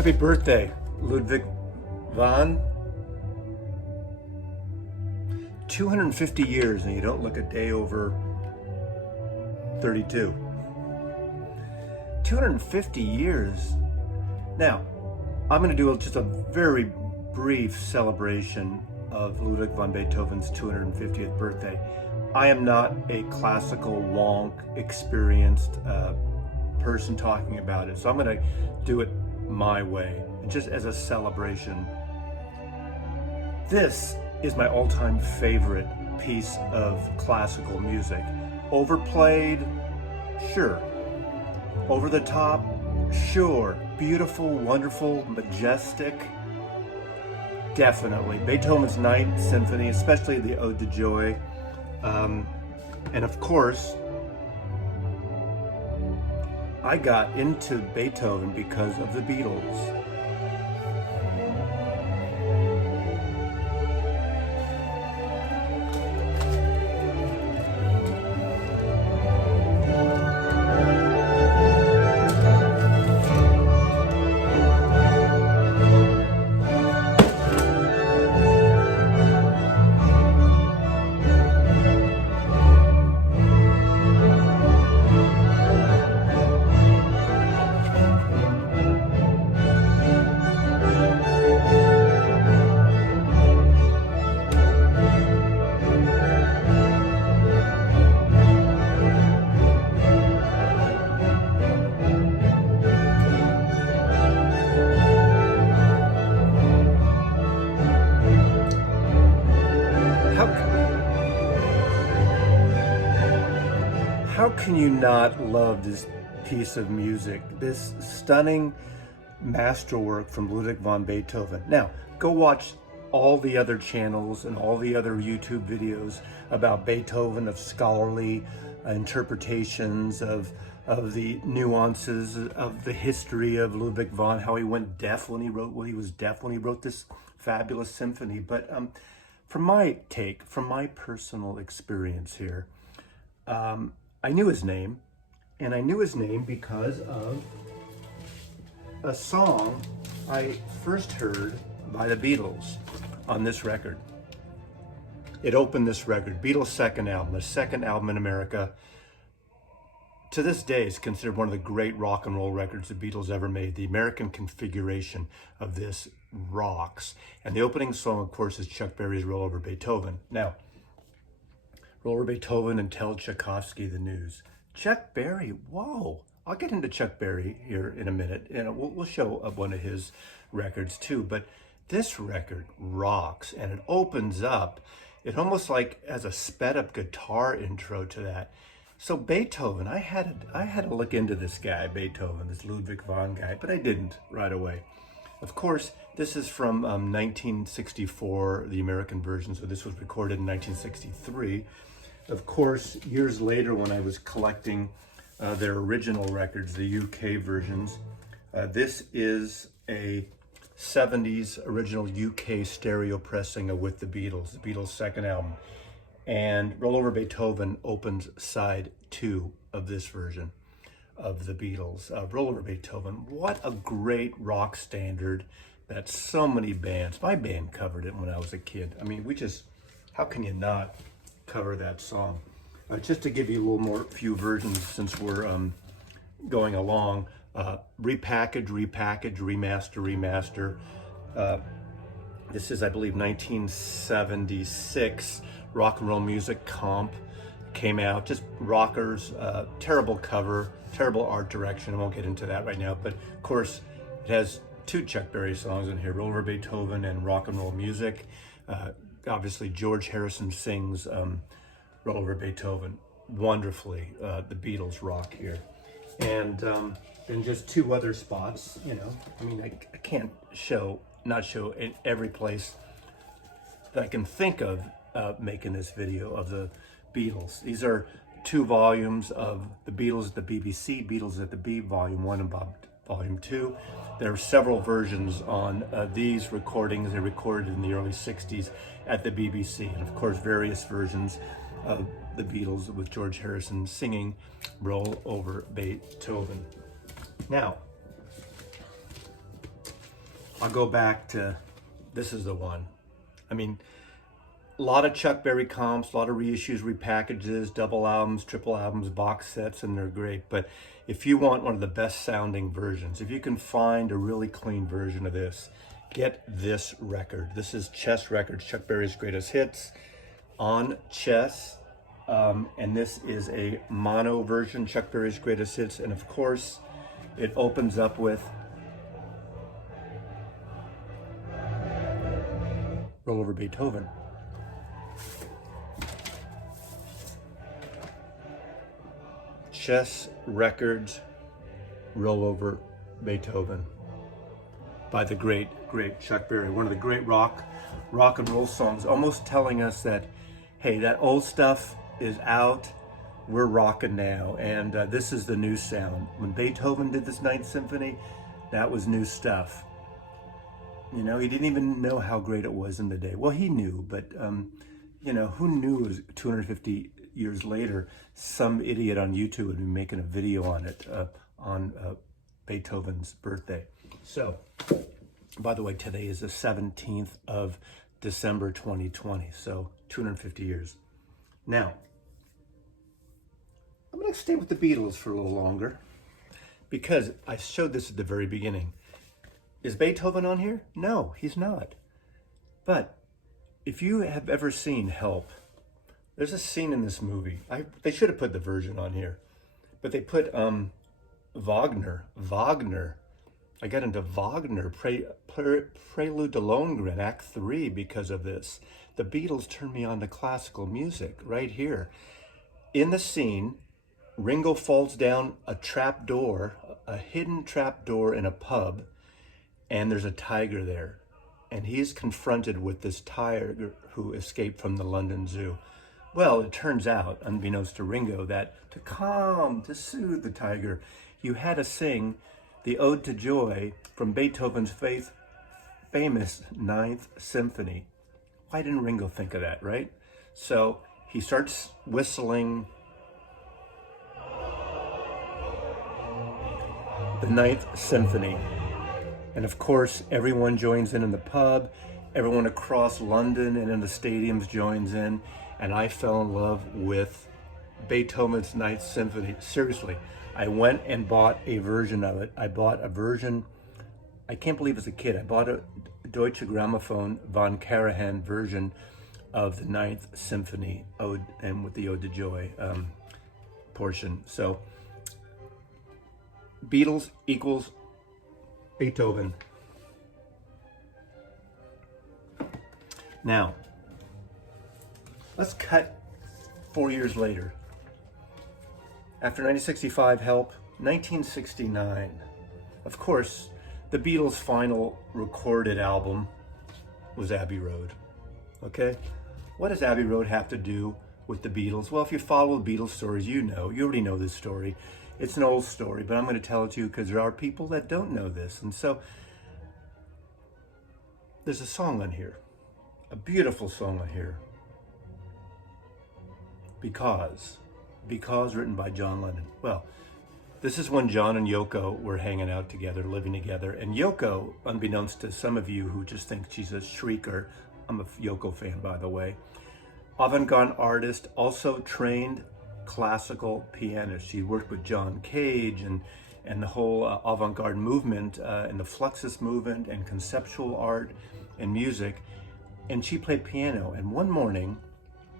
Happy birthday, Ludwig van. 250 years and you don't look a day over 32. 250 years. Now, I'm going to do just a very brief celebration of Ludwig van Beethoven's 250th birthday. I am not a classical wonk experienced person talking about it, so I'm going to do it my way, just as a celebration. This is my all-time favorite piece of classical music. Overplayed? Sure. Over the top? Sure. Beautiful, wonderful, majestic? Definitely. Beethoven's Ninth Symphony, especially the Ode to Joy. And of course, I got into Beethoven because of the Beatles. How can you not love this piece of music, this stunning masterwork from Ludwig van Beethoven? Now, go watch all the other channels and all the other YouTube videos about Beethoven, of scholarly interpretations of the nuances of the history of Ludwig van, how he went deaf when he wrote this fabulous symphony. But from my take, from my personal experience here, I knew his name, and I knew his name because of a song I first heard by the Beatles on this record. It opened this record, Beatles' second album, the second album in America. To this day, it's considered one of the great rock and roll records the Beatles ever made. The American configuration of this rocks. And the opening song, of course, is Chuck Berry's Roll Over Beethoven. Now, Roll Over Beethoven and Tell Tchaikovsky the News. Chuck Berry, whoa. I'll get into Chuck Berry here in a minute, and we'll show up one of his records too. But this record rocks, and it opens up. It almost like has a sped up guitar intro to that. So Beethoven, I had to look into this guy, Beethoven, this Ludwig van guy, but I didn't right away. Of course, this is from 1964, the American version, so this was recorded in 1963. Of course, years later when I was collecting their original records, the UK versions, this is a 70s original UK stereo pressing of With the Beatles' second album. And Roll Over Beethoven opens side 2 of this version of the Beatles. Roll Over Beethoven, what a great rock standard that so many bands, my band covered it when I was a kid. I mean, how can you not cover that song? Just to give you a little more, few versions since we're going along. Repackage, remaster. This is, I believe, 1976 Rock and Roll Music Comp came out. Just rockers, terrible cover, terrible art direction. I won't get into that right now, but of course it has 2 Chuck Berry songs in here, Roll Over Beethoven and Rock and Roll Music. Obviously George Harrison sings Roll Over Beethoven wonderfully. The Beatles rock here. And then just 2 other spots, I mean, I can't not show in every place that I can think of making this video of the Beatles. These are 2 volumes of the Beatles at the BBC, Beatles at the Beat, Volume 1 and Volume 2. There are several versions on these recordings. They recorded in the early 60s at the BBC. And of course, various versions of the Beatles with George Harrison singing Roll Over Beethoven. Now, I'll go back to, this is the one. I mean, a lot of Chuck Berry comps, a lot of reissues, repackages, double albums, triple albums, box sets, and they're great. But if you want one of the best sounding versions, if you can find a really clean version of this, get this record. This is Chess Records, Chuck Berry's Greatest Hits on Chess. And this is a mono version, Chuck Berry's Greatest Hits. And of course, it opens up with Roll Over Beethoven. Chess Records, Roll Over Beethoven, by the great Chuck Berry. One of the great rock and roll songs, almost telling us that, hey, that old stuff is out, we're rocking now, and this is the new sound. When Beethoven did this Ninth Symphony, that was new stuff. You know, he didn't even know how great it was in the day. Well, he knew, but you know, who knew it was 250 years later, some idiot on YouTube would be making a video on it, on Beethoven's birthday. So, by the way, today is the 17th of December 2020, so 250 years. Now, I'm going to stay with the Beatles for a little longer, because I showed this at the very beginning. Is Beethoven on here? No, he's not. But if you have ever seen Help, there's a scene in this movie. They should have put the version on here, but they put Wagner. I got into Wagner, Prelude to Lohengrin, Act 3 because of this. The Beatles turned me on to classical music right here. In the scene, Ringo falls down a trap door, a hidden trap door in a pub, and there's a tiger there. And he's confronted with this tiger who escaped from the London Zoo. Well, it turns out, unbeknownst to Ringo, that to soothe the tiger, you had to sing the Ode to Joy from Beethoven's famous Ninth Symphony. Why didn't Ringo think of that, right? So he starts whistling the Ninth Symphony. And of course, everyone joins in the pub, everyone across London and in the stadiums joins in, and I fell in love with Beethoven's Ninth Symphony. Seriously, I went and bought a version of it. I bought a version, I can't believe as a kid, I bought a Deutsche Grammophon von Karajan version of the Ninth Symphony, Ode, and with the Ode to Joy portion. So, Beatles equals Beethoven. Now, let's cut 4 years later. After 1965, Help, 1969. Of course, the Beatles' final recorded album was Abbey Road. Okay? What does Abbey Road have to do with the Beatles? Well, if you follow the Beatles stories, you already know this story. It's an old story, but I'm going to tell it to you because there are people that don't know this. And so, there's a song on here, a beautiful song on here. Because written by John Lennon. Well, this is when John and Yoko were hanging out together, living together. And Yoko, unbeknownst to some of you who just think she's a shrieker, I'm a Yoko fan, by the way, avant-garde artist, also trained classical pianist. She worked with John Cage and the whole avant-garde movement and the Fluxus movement and conceptual art and music. And she played piano. And one morning,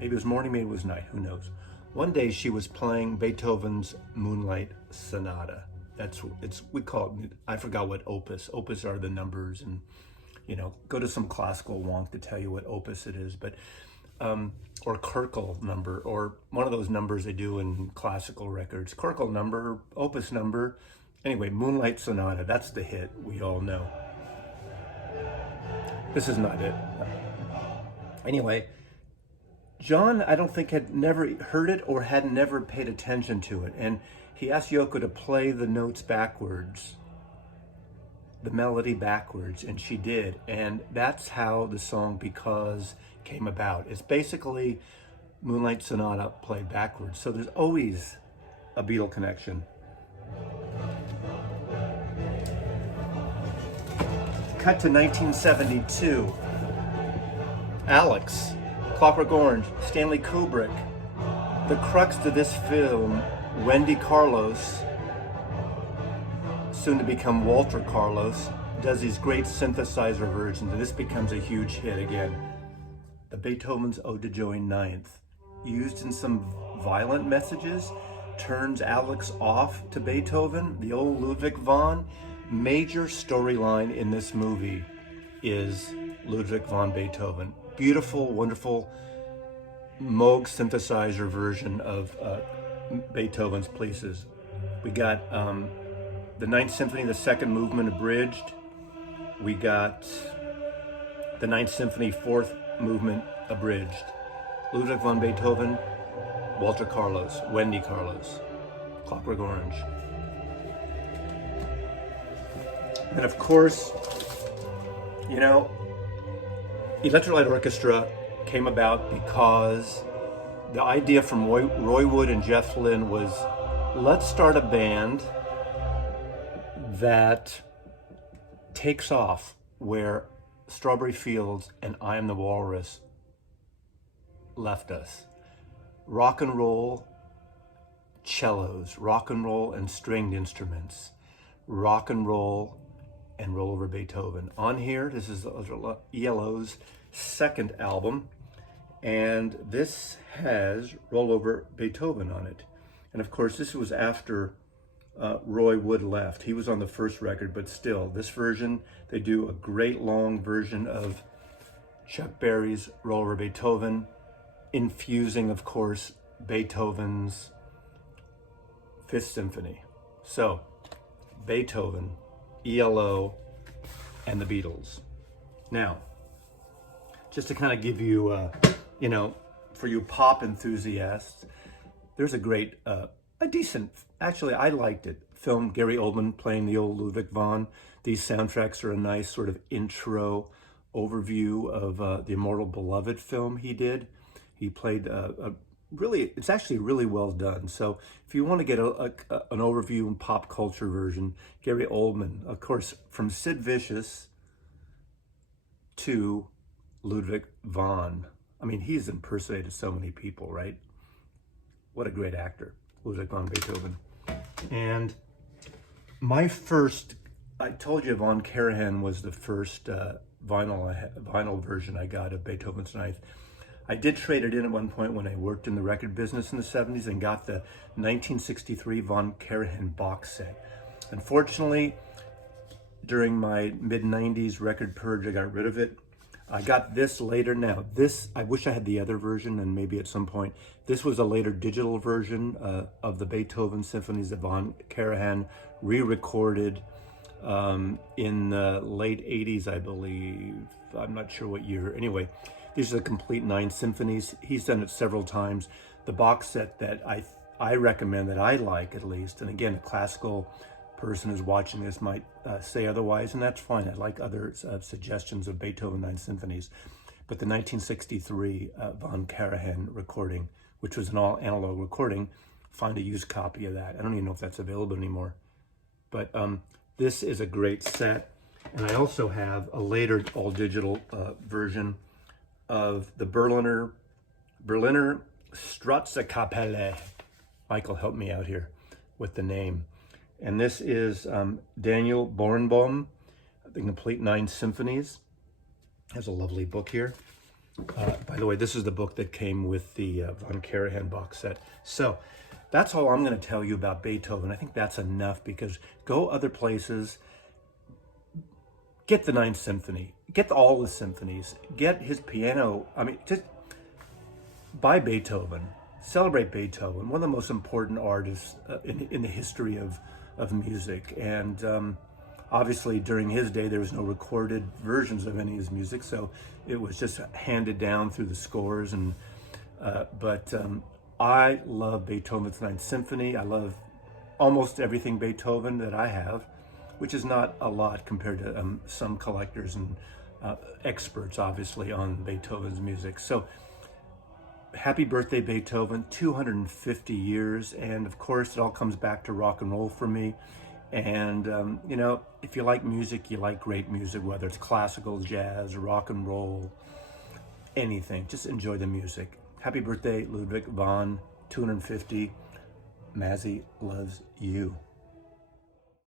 maybe it was morning, maybe it was night, who knows? One day she was playing Beethoven's Moonlight Sonata. We call it, I forgot what opus. Opus are the numbers, and go to some classical wonk to tell you what opus it is, but or Kirkel number, or one of those numbers they do in classical records. Kirkel number, opus number. Anyway, Moonlight Sonata, that's the hit we all know. This is not it. Anyway, John, I don't think, had never heard it or had never paid attention to it. And he asked Yoko to play the notes backwards, the melody backwards, and she did. And that's how the song Because came about. It's basically Moonlight Sonata played backwards. So there's always a Beatle connection. cut to 1972. Alex, Clockwork Orange, Stanley Kubrick. The crux to this film, Wendy Carlos, soon to become Walter Carlos, does these great synthesizer versions, and this becomes a huge hit again. The Beethoven's Ode to Joey Ninth, used in some violent messages, turns Alex off to Beethoven, the old Ludwig van. Major storyline in this movie is Ludwig van Beethoven. Beautiful, wonderful Moog synthesizer version of Beethoven's pieces. We got the Ninth Symphony, the second movement abridged. We got the Ninth Symphony, fourth movement abridged. Ludwig van Beethoven, Walter Carlos, Wendy Carlos, Clockwork Orange. And of course, you know, Electric Light Orchestra came about because the idea from Roy Wood and Jeff Lynne was, let's start a band that takes off where Strawberry Fields and I Am the Walrus left us. Rock and roll cellos, rock and roll and stringed instruments, rock and roll and roll over Beethoven. On here, this is ELO's second album, and this has Roll Over Beethoven on it. And of course, this was after Roy Wood left. He was on the first record, but still, this version, they do a great long version of Chuck Berry's Roll Over Beethoven, infusing, of course, Beethoven's Fifth Symphony. So, Beethoven, ELO, and the Beatles. Now, just to kind of give you, you know, for you pop enthusiasts, there's a great, a decent, actually I liked it, film, Gary Oldman playing the old Ludwig van. These soundtracks are a nice sort of intro overview of the Immortal Beloved film he did. He played really, it's actually really well done. So if you want to get an overview and pop culture version, Gary Oldman, of course, from Sid Vicious to Ludwig van. I mean, he's impersonated so many people, right? What a great actor, Ludwig van Beethoven. And my first, I told you Von Karajan was the first vinyl version I got of Beethoven's Ninth. I did trade it in at one point when I worked in the record business in the 70s and got the 1963 Von Karajan box set. Unfortunately, during my mid-90s record purge, I got rid of it. I got this later. Now, this, I wish I had the other version, and maybe at some point. This was a later digital version of the Beethoven symphonies that Von Karajan re-recorded in the late 80s, I believe. I'm not sure what year. Anyway, these are the complete 9 symphonies. He's done it several times. The box set that I recommend, that I like at least, and again, a classical person who's watching this might say otherwise, and that's fine. I like other suggestions of Beethoven 9 symphonies. But the 1963 Von Karajan recording, which was an all analog recording, find a used copy of that. I don't even know if that's available anymore. But this is a great set. And I also have a later all digital version of the Berliner Staatskapelle. Michael, help me out here with the name. And this is Daniel Barenboim, the complete 9 symphonies. Has a lovely book here. By the way, this is the book that came with the Von Karajan box set. So that's all I'm going to tell you about Beethoven. I think that's enough, because go other places, get the 9th Symphony, get all the symphonies, get his piano. I mean, just buy Beethoven, celebrate Beethoven, one of the most important artists in the history of music. And obviously during his day, there was no recorded versions of any of his music, so it was just handed down through the scores. And but I love Beethoven's 9th Symphony. I love almost everything Beethoven that I have, which is not a lot compared to some collectors and experts, obviously, on Beethoven's music. So happy birthday, Beethoven, 250 years. And of course, it all comes back to rock and roll for me. And, you know, if you like music, you like great music, whether it's classical, jazz, rock and roll, anything. Just enjoy the music. Happy birthday, Ludwig von 250. Mazzy loves you.